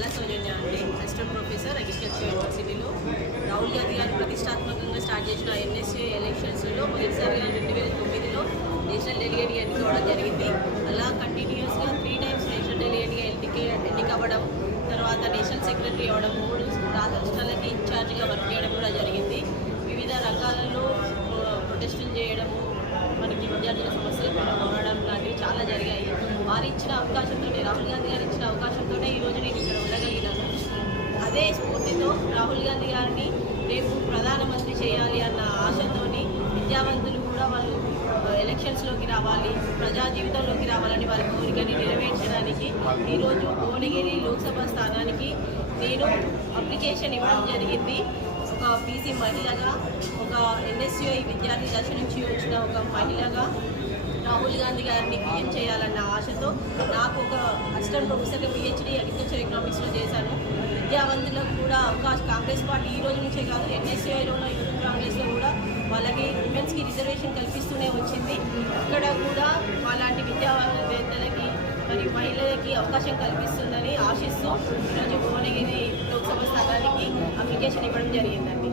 నల్ల సౌజన్య అండి. Assistant professor agriculture యూనివర్సిటీలో రాహుల్ గాంధీ గారు ప్రతిష్టాత్మకంగా స్టార్ట్ చేసిన ఎన్ఎస్సీ ఎలక్షన్స్లో మొదటిసారిగా రెండు వేల తొమ్మిదిలో నేషనల్ డెలిగేట్గా ఎన్నుకోవడం జరిగింది. అలా కంటిన్యూస్గా త్రీ టైమ్స్ నేషనల్ డెలిగేట్గా ఎన్నికే ఎన్నికవ్వడం తర్వాత నేషనల్ సెక్రటరీ అవ్వడం మూడు రాష్ట్రాలకి ఇన్ఛార్జ్గా వర్క్ చేయడం కూడా జరిగింది. వివిధ రంగాలలో ప్రొటెస్టులు చేయడము మనకి విద్యార్థుల సమస్యలు కూడా పోరాడడం లాంటివి చాలా జరిగాయి. వారు ఇచ్చిన అవకాశంతో రాహుల్ గాంధీ గారు రాహుల్ గాంధీ గారిని రేపు ప్రధానమంత్రి చేయాలి అన్న ఆశతోని విద్యావంతులు కూడా వాళ్ళు ఎలక్షన్స్లోకి రావాలి ప్రజా జీవితంలోకి రావాలని వారి కోరికని నెరవేర్చడానికి ఈరోజు భువనగిరి లోక్సభ స్థానానికి నేను అప్లికేషన్ ఇవ్వడం జరిగింది. ఒక బీసీ మహిళగా ఒక ఎన్ఎస్యుఐ విద్యార్థి దశ నుంచి వచ్చిన ఒక మహిళగా రాహుల్ గాంధీ గారిని పిఎం చేయాలన్న ఆశతో నాకు ఒక అసిస్టెంట్ ప్రొఫెసర్గా పిహెచ్డీ అగ్రికల్చర్ ఎకనామిక్స్లో విద్యావంతులకు కూడా అవకాశం. కాంగ్రెస్ పార్టీ ఈ రోజు నుంచే కాదు ఎన్ఎస్యుఐలోనూ యూత్ కాంగ్రెస్లో కూడా వాళ్ళకి ఉమెన్స్కి రిజర్వేషన్ కల్పిస్తూనే వచ్చింది. ఇక్కడ కూడా అలాంటి విద్యావేత్తలకి మరియు మహిళలకి అవకాశం కల్పిస్తుందని ఆశిస్తూ ఈరోజు భువనగిరి లోక్సభ స్థానానికి అప్లికేషన్ ఇవ్వడం జరిగిందండి.